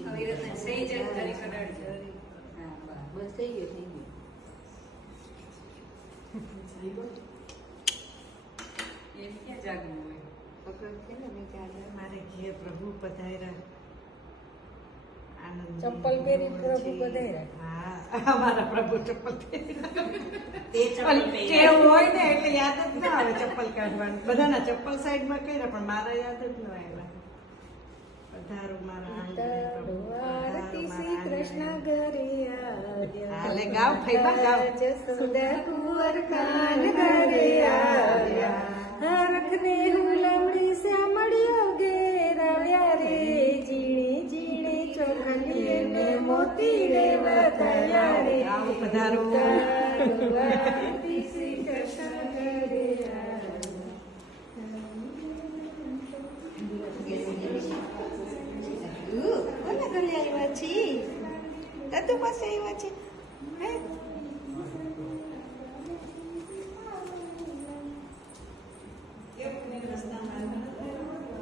સહી જ કરી કડાડજો. હા બસ થઈ ગયું એમ ક્યાં જાગવું હોય? પકડ છે ને મેં ચાલે મારે ઘેર પ્રભુ પધાર્યા. આનંદ ચપ્પલ પહેરી પ્રભુ પધાર્યા. હા અમારા પ્રભુ ચપ્પલ પહેર્યા. તે ચપ્પલ ટેવ હોય ને એટલે યાદ જ ના આવે ચપ્પલ કાઢવાનું. બધાના ચપ્પલ સાઈડમાં કર્યા પણ મારા યાદ જ ન આવ્યા. પધારો મારા આંગણે પ્રભુ, આરતી પધારો શ્રી મારા કૃષ્ણ આંગણે. ઘરે આવ્યા. હાલે ગાવ ફૈબા ગાવ. જસોદા કુંવર કાન ઘરે આવ્યા. હરખને હુલમડી સાંભળ્યો ઘેર આવ્યા રે. ઝીણી ઝીણી ચોખલીએ ને મોતી રે વધાયા રે. આવો પધારો. આરતી શ્રી કૃષ્ણ ઘરે કોના ઘરે આવ્યા છીએ? દાદુ પાસે આવ્યા છે હે